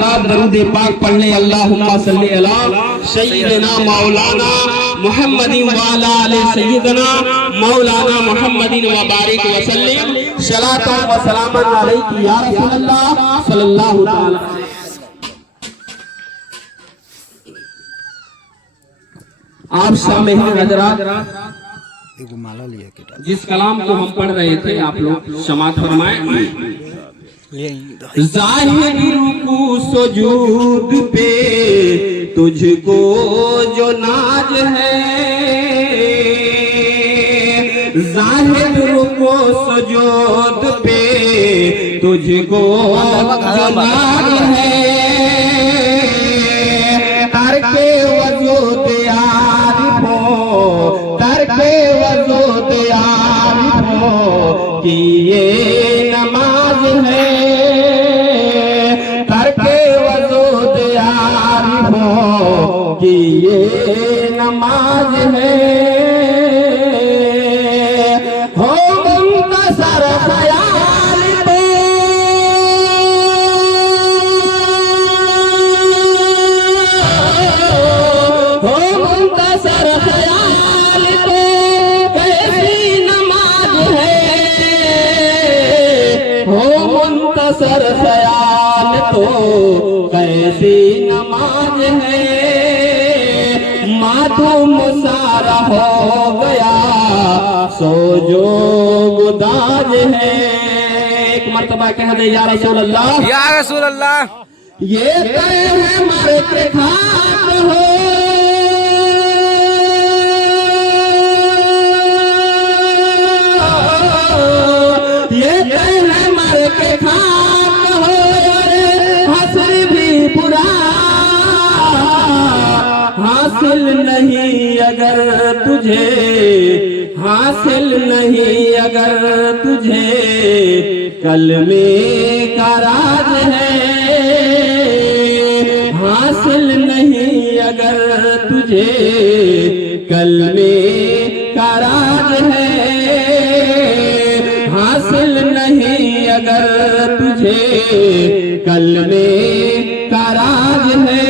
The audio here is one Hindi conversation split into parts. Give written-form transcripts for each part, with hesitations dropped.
हजरात दरूद पाक पढ़ लें। अल्लाहुम्मा सल्ली अला सय्यिदना मौलाना मुहम्मदिन व अला आलि सय्यिदना मौलाना मुहम्मदिन व बारिक व सल्लिम सलातन व सलामन अलैका या रसूलल्लाह सल्लल्लाहु तआला। आप सामने हजरात जिस कलाम को हम पढ़ रहे थे आप लोग समाअत फरमाएं। ज़ाहिर रुकू सुजूद पे तुझको जो नाज है, ज़ाहिर रुकू सुजूद पे तुझको जो नाज है, तरके वजूद आरिफो, तरके वजूद आरिफो की ये नमाज है, तरके वजूद आरिफो की ये नमाज है। हो मुंतसर ख्याल पे, हो मुंतसर ख्याल पे कैसी नमाज है, हो मुंतसर ख्याल तो कैसी नमाज है। मातूम सारा हो गया सो जो गुदाज है। एक मर्तबा कह दे या रसूल अल्लाह, या रसूल अल्लाह। ये तय है मर के खाक हो, ये तय है मर के खाक हो, हसर भी बुरा हासिल नहीं अगर तुझे, हासिल नहीं अगर तुझे कलमे का राज है, हासिल नहीं अगर तुझे कलमे का राज है, हासिल नहीं अगर तुझे कलमे का राज है।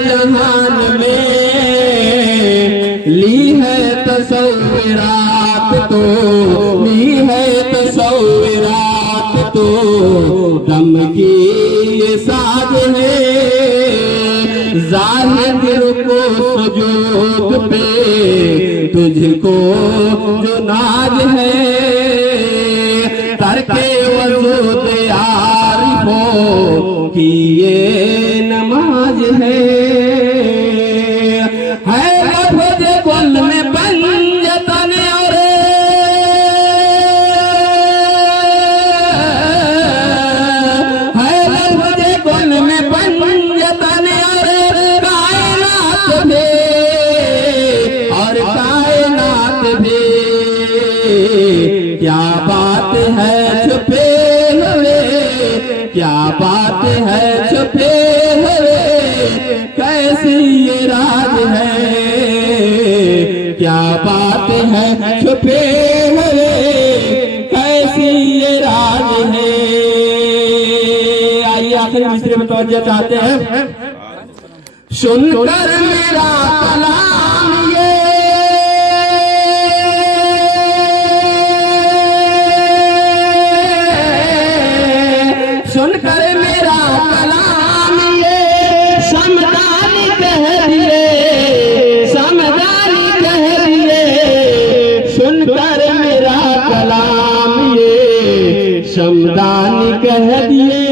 जहान में ली है तसव्वुरात तो, ली है तसव्वुरात तो दम की ये साज है। ज़ाहिर को सुजूद पे तुझको जो नाज है, तरके वजूद आरिफो की ये नमाज है। लफ्ज़ कुल में पंजतन और है, लफ्ज़ कुल में पंजतन और कायनात भी, और कायनात भी क्या बात है छुपे हुए, क्या बात है छुपे हुए कैसी ये राज है, क्या बात है छुपे हुए कैसी ये राज है। आइए आखिरी मिसरे में तवज्जो चाहते हैं। सुनकर मेरा कलाम ये, सुनकर मेरा कलाम ये समदानी कह दिए, समदानी कह दिए, सुनकर मेरा कलाम ये समदानी कह दिए।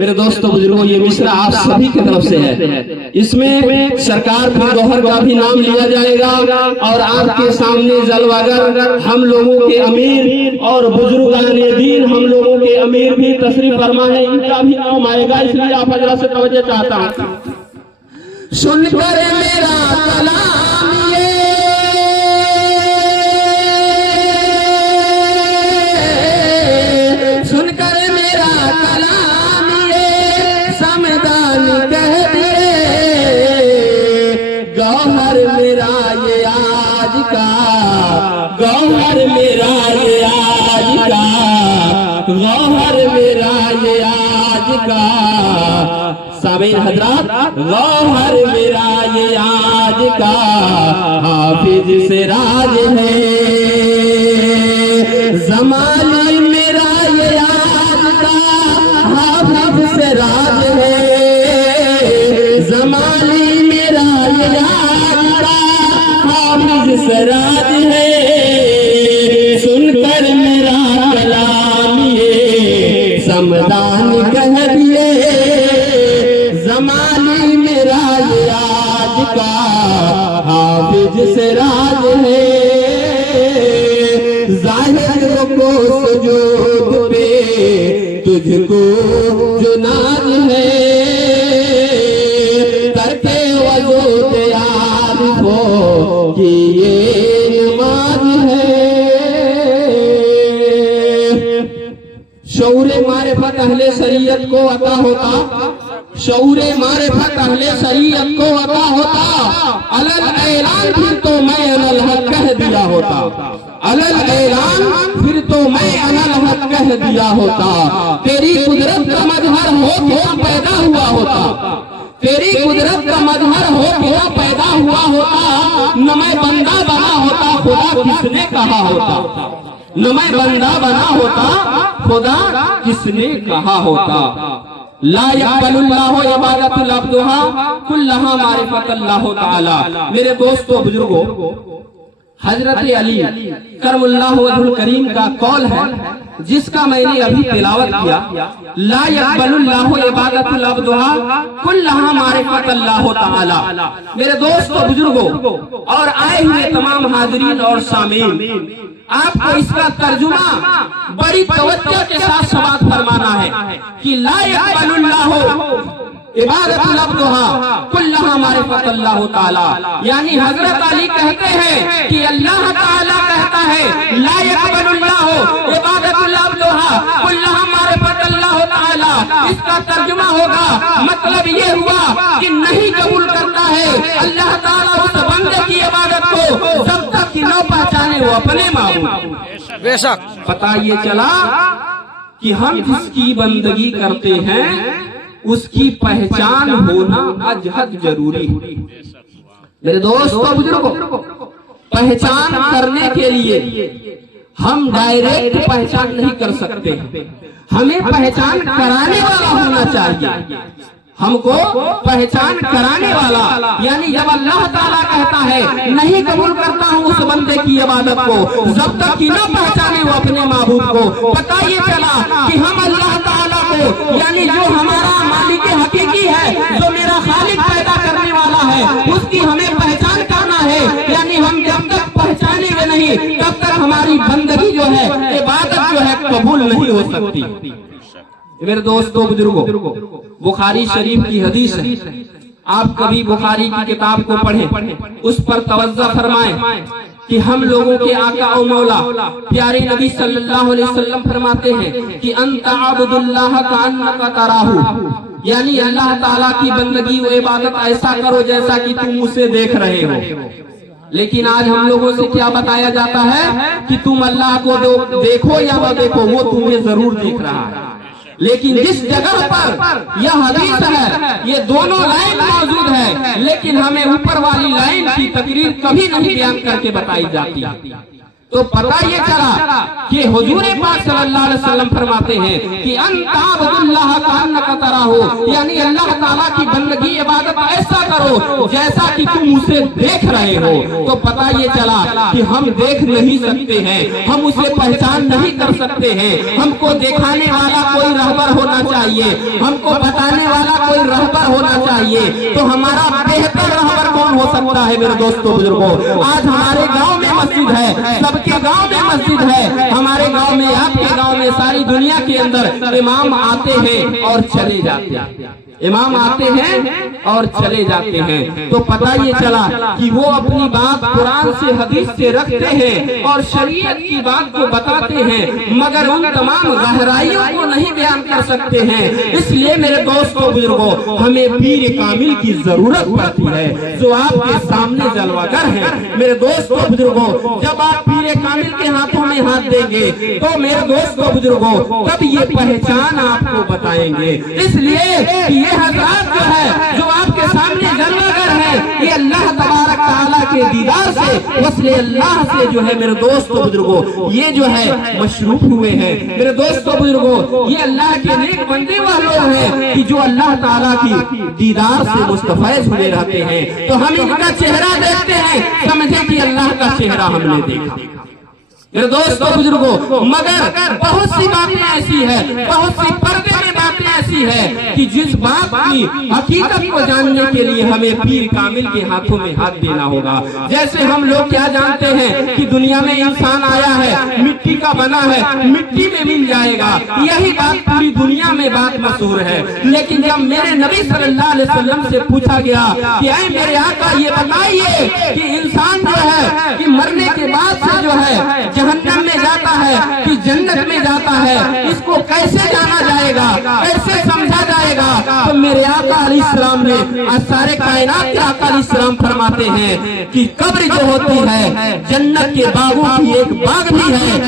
मेरे दोस्तों बुजुर्गों, ये मिसरा आप सभी की तरफ से है। इसमें सरकार फीर गौहर का भी नाम लिया जाएगा और आपके सामने जलवागर हम लोगों के अमीर और बुजुर्गाने दीन हम लोगों के अमीर भी तशरीफ फरमा है, इनका भी नाम आएगा। इसलिए आप हजरात से तवज्जो चाहता हूँ। सुनकर मेरा कलाम ये गौहर मेरा ये आज का, गौहर मेरा ये आज का। सामीन हजरात, गौहर मेरा ये आज का हाफिज से राज है। ज़माने मेरा ये आज का हाफिज से राज है। ज़माने मेरा ये आज का हाफिज से राज है। सुनकर मेरा कलाम ये समदान कह दिए। ज़माने मेरा ये आज का हाफिज से राज है। जाहिर को सुजूद पे तुझको जो नाज है। करके वजू तैयार हो कि ये नमाज है। शऊरे मारिफत अहले शरीयत को अता होता, शऊरे मारिफत अहले शरीयत को अता होता। अलल ऐलान फिर तो मैं अनल हक कह दिया होता। अलल ऐलान फिर तो मैं अनल हक कह दिया होता। तेरी कुदरत का मजहर हो गया पैदा हुआ होता। तेरी कुदरत का मजहर हो गया पैदा हुआ होता। न मैं बंदा बना होता खुदा किसने कहा होता। न मैं बंदा बना होता खुदा किसने कहा होता। ला यक़बलुल्लाहु इबादतुल अब्दुहा कुल्लहा मारिफतुल्लाह ताला। मेरे दोस्तों बुजुर्गों, हजरत अली करमुल्लाहु वजहुल करीम का कौल है जिसका मैंने अभी तिलावत किया। ला यक़बलुल्लाहु इबादतुल अब्दुहा कुल्लहा मारिफतुल्लाह ताला। मेरे दोस्तों बुजुर्गों और आए हुए तमाम हाजिरीन और सामीन, आपको इसका तर्जुमा बड़ी तवज्जो के साथ समाअत फरमाना है कि ला यक़बलुल्लाहु इबादतुल अब्दुहा कुल्लहा मारिफतुल्लाह ताला। यानी हजरत अली कहते हैं कि अल्लाह ताला कहता है ला यक़बलुल्लाहु इबादतुल अब्दुहा कुल्लहा मारिफतुल्लाह ताला। इसका तर्जुमा होगा, मतलब ये हुआ कि नहीं कबूल करता है अल्लाह ताला उस बंदे की इबादत को जब तक कि न पहचाने वो अपने माबूद। बेशक पता ये चला कि हम जिसकी बंदगी करते हैं उसकी पहचान होना अजहद जरूरी है। मेरे दोस्तों बुजुर्गों, पहचान करने के लिए हम डायरेक्ट पहचान नहीं कर सकते, हमें पहचान कराने वाला होना चाहिए। हमको पहचान कराने वाला, यानी जब अल्लाह ताला कहता है नहीं कबूल करता हूँ उस बंदे की इबादत को जब तक कि न पहचाने वो अपने महबूब को। पता ये चला कि हम अल्लाह ताला को, यानी जो हमारा मालिक हकीकी है, जो मेरा खालिक पैदा करने वाला है, उसकी हमें पहचान करना है। यानी हम जब तक पहचानेंगे नहीं तब तक हमारी बंदगी जो है, इबादत जो है कबूल नहीं हो सकती। मेरे दोस्तों बुजुर्गों, बुखारी शरीफ की हदीस है, आप कभी बुखारी की किताब को पढ़ें, उस पर तवज्जो फरमाएं कि हम लोगों के आका और मौला प्यारे नबी सल्लल्लाहु अलैहि वसल्लम फरमाते हैं कि अंता अब्दुल्लाह का अन्नका तराहू, यानी अल्लाह ताला की बंदगी व इबादत ऐसा करो जैसा कि तुम उसे देख रहे हो। लेकिन आज हम लोगों से क्या बताया जाता है कि तुम अल्लाह को देखो या न देखो, वो तुम्हें जरूर देख रहा है। लेकिन जिस जगह पर यह हदीस है, ये दोनों लाइन मौजूद है, लेकिन हमें ऊपर वाली लाइन की तकरीर कभी नहीं बयान करके बताई जाती। तो पता ये चला कि हुजूर पाक सल्लल्लाहु अलैहि वसल्लम फरमाते हैं कि अंता अब्दुल्लाह का अन्नका तराहू, यानी अल्लाह ताला की बंदगी इबादत ऐसा करो जैसा कि तुम उसे देख रहे हो। तो पता ये चला कि हम देख नहीं सकते हैं, हम उसे पहचान नहीं कर सकते हैं। हमको दिखाने वाला कोई रहबर होना चाहिए, हमको बताने वाला कोई रहबर होना चाहिए। तो हमारा बेहतर रहबर कौन हो सकता है मेरे दोस्तों बुजुर्गों? आज हमारे गाँव में मस्जिद है, सबके गांव में मस्जिद है, हमारे गांव में, आपके गांव में, सारी दुनिया के अंदर इमाम आते हैं और चले जाते हैं। इमाम आते हैं और चले जाते हैं। तो पता ये चला कि वो अपनी बात कुरान से हदीस से रखते हैं और शरीयत की बात को बताते हैं, मगर उन तमाम गहराइयों को नहीं बयान कर सकते हैं। इसलिए मेरे दोस्तों बुजुर्गों, हमें पीर कामिल की जरूरत पड़ती है जो आपके सामने जलवागर है। मेरे दोस्तों बुजुर्गों, जब आप पीर कामिल के हाथों में हाथ देंगे तो मेरे दोस्तों बुजुर्गों तब ये पहचान आपको बताएंगे। इसलिए ये हजरात जो है जो आपके सामने जलवागर है, ये अल्लाह तबारक तआला के दीदार से, वस्ले अल्लाह से जो है मेरे दोस्तों बुजुर्गों ये जो है मशरूफ हुए हैं। मेरे दोस्तों बुजुर्गों, ये अल्लाह के नेक बंदे वाले लोग हैं कि जो अल्लाह ताला की दीदार से मुस्तफैज हुए रहते हैं। तो हम इनका चेहरा देखते हैं, समझे कि अल्लाह का चेहरा हमने देखा। मेरे दोस्तों बुजुर्गों, मगर बहुत सी बातें ऐसी है, बहुत सी पर्दे में बातें ऐसी है कि जिस बात की हकीकत को जानने के लिए हमें पीर कामिल के हाथों में हाथ देना होगा। जैसे हम लोग क्या जानते हैं कि दुनिया में इंसान आया है, मिट्टी का बना है, मिट्टी में मिल जाएगा, यही बात पूरी दुनिया में बात मशहूर है। लेकिन जब मेरे नबी सल्लल्लाहु अलैहि वसल्लम से पूछा गया कि ऐ मेरे आका ये बताइए कि इंसान जो है कि मरने के बाद से जो है जहन्नम में जाता है कि जन्नत में जाता है, इसको कैसे जाना जाएगा, कैसे समझा जाएगा? तो मेरे आका अलैहिस्सलाम ने सारे कायनात के आका अलैहिस्सलाम फरमाते हैं कि कब्र जो होती है जन्नत के बागों की एक बाग भी है।